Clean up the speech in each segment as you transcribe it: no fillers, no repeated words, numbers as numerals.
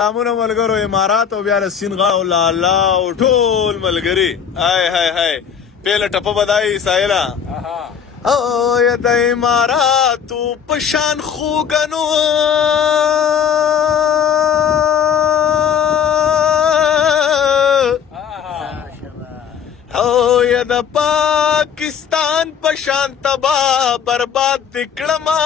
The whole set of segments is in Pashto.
سلامونه ملګرو امارات او بیا سین غاو لالا او ټول ملګری هاي هاي هاي پیله ټپه بدای سایلا او یا د امارات په شان خوګنو او یا د پاکستان په شان تبا برباد دکړما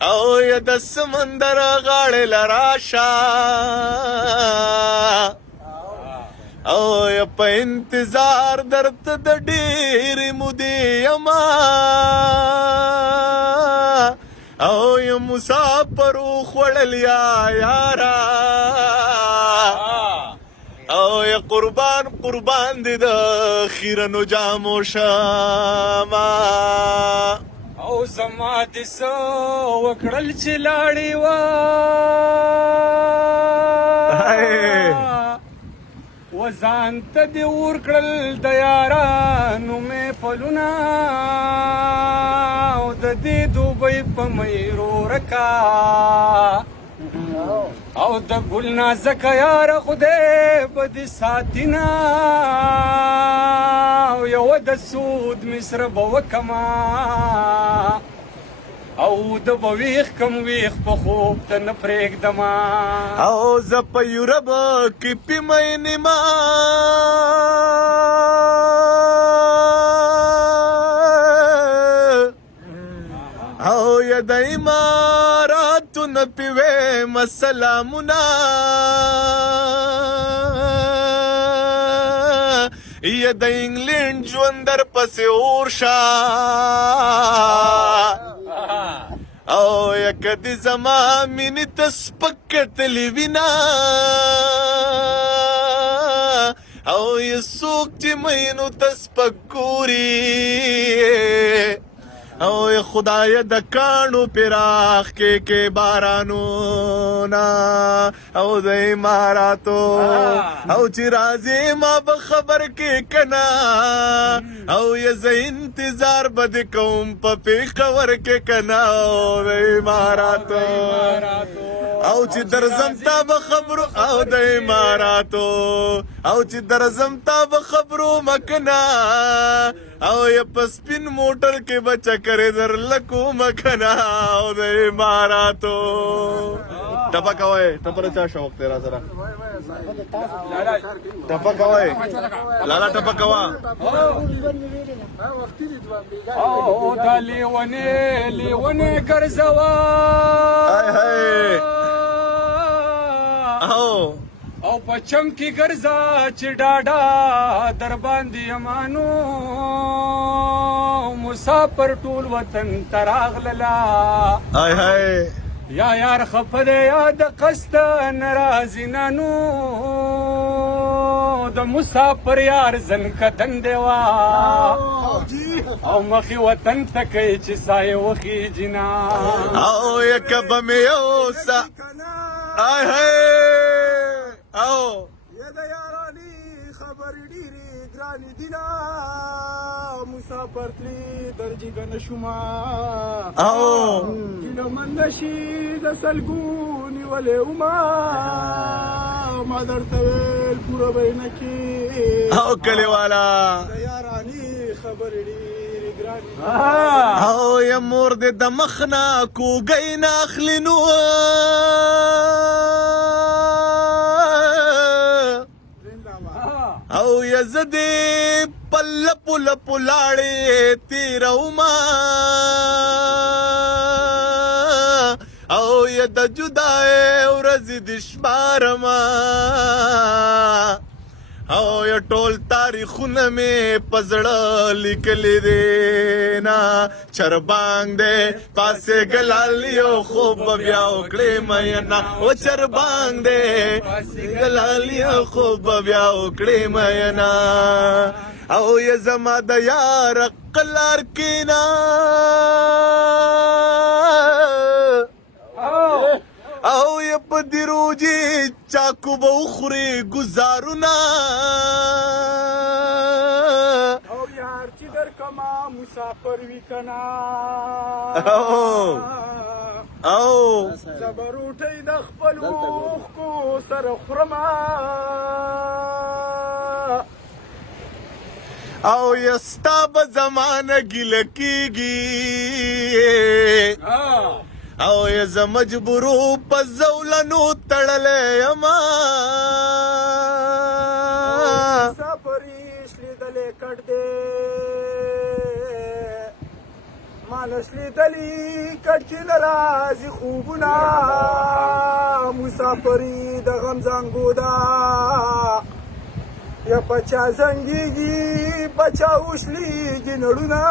او یا د سمندر غاړې لراشه او یا په انتظار درته د ډېرې مودې یما او یا مسافر وخوړل یا یارا او یا قربان قربان دې د خیرنو جامو شما او زما دې څه وکړل چې لاړې وه وځان ته دې ورکړل د یارانو محفلونه او د دې دوبۍ په میرو رکا او د ګل نازکه یاره خدای به دې ساتینه او یوه د سود مصر به وکمه او د به ویښ کم ویښ په خوب ته نه پرېږدمه او زه په یورپ کې پې مینې ما او یا د اماراتونه پې ویم سلامونه یا د انګلینډ ژوند در پسې اورشه او یا کدی زما مینې ته سپک کتلې وینا او یا څوک چې مینو ته سپک ګوري او یا خدای د کاڼو پراخ کې بارانونه او د اماراتو او چې راځي ما به خبر کې کنا او یا زه انتظار به دې کوم په پېښور کې کنا او د اماراتو او چې درځم تا به خبرو او د اماراتو او چې درځم تا به خبرو مکنا او یا په سپین موټر کې به چکرې در لکو مکنا او د اماراتو ټپه کوئ ټپه چا شوق دی را سره ټپه کوئ لالا ټپه کوه او دا لیونې ګرځوه او په چم کې ګرځه چې ډاډا در باندې امانو مسافر ټول وطن ته راغلله یا یار خفه دی یا د قصد ناراضي نانو د مسافر یار زنکدن دی وا او مخې وطن ته کوي چې سایه وخیږي نه او یا کبه مې یوسه او یا د یارانې خبرې ډېرې ګرانې دي نه مسافر ترې درجګه نه شومه او ګیلهمن نه شي د سلګو نیولې ومه ما درته ویل پوره به یې نه کې او کلیوالا د یارانې خبرې ډېرې ګرانې او یا مور دې د مخ نه کوګۍ نه اخلي نو او یا زه دې په لپو لپو لاړې تېرومه او یا د جدای ورځې دې شمارمه او یا ټول تاریخونه مې په زړه لیکلي دي نه چربانګ دی پاسې ګلالي او خوب به بیا وکړې مینا او چربانګ دی پاسې ګلالي او خوب به بیا وکړې مینا او یا زما د یار قلار کینا او یا په دې روجې چاکو به وخورې ګزارونه او یار چې در کما مسافر وی کنا او زبروټۍ د خپلو اوښکو سره خورما او یستا به زمانه ګیله کیږي او یې زه مجبورو په زولنو تړلی یما مسافري شلیدلی کټ دی ماله شلیدلي کټ کې نه راځي خوبونه مسافري د غم زانګو ده یا پچا زنګېږي پچا وشلېږي نړونه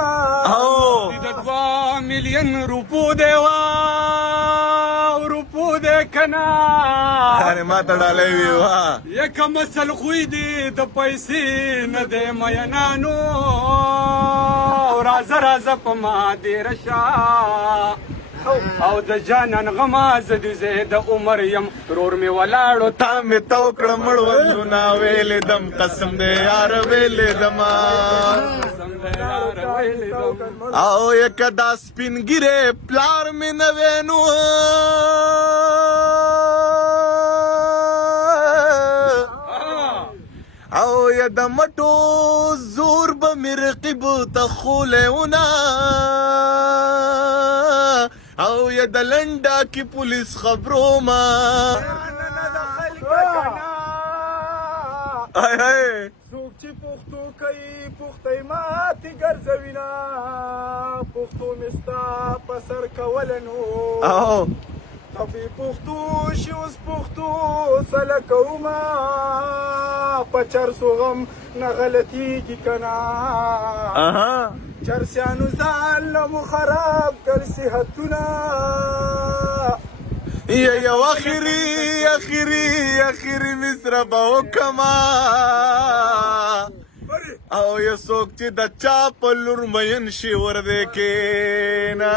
د 2 میلیون روپو دی روپو دی که نه ارې ما ته ډالۍ وي وا یکه مسل خوی دی د پیسې نه دی مینانو راځه راځه په ما دېره شه او د جانان غما زه دې زه د عمر یم رور مې ولاړو تا مې تو کړه مړوندونه ویلې دم قسم دې یار ویلې دما او یکه دا سپین ګیرې پلار مې نه وینو او یا د مټو زور به مې رقیب ته خولیونه او یا د لنډا کې پولیس خبرو ما څوک چې پښتو کوي پښتۍ ماتې ګرځوینه پښتو مې ستا په سر کوله نو خپې پښتو شي اوس پښتو سله کومه په چرسو غم نه غلطېږي که نه چرسیانو ځان له مو خراب کړ صحتونه یو اخري مصره به وکما او یو څوک چې د چا په لور مین شي ور دې کېنه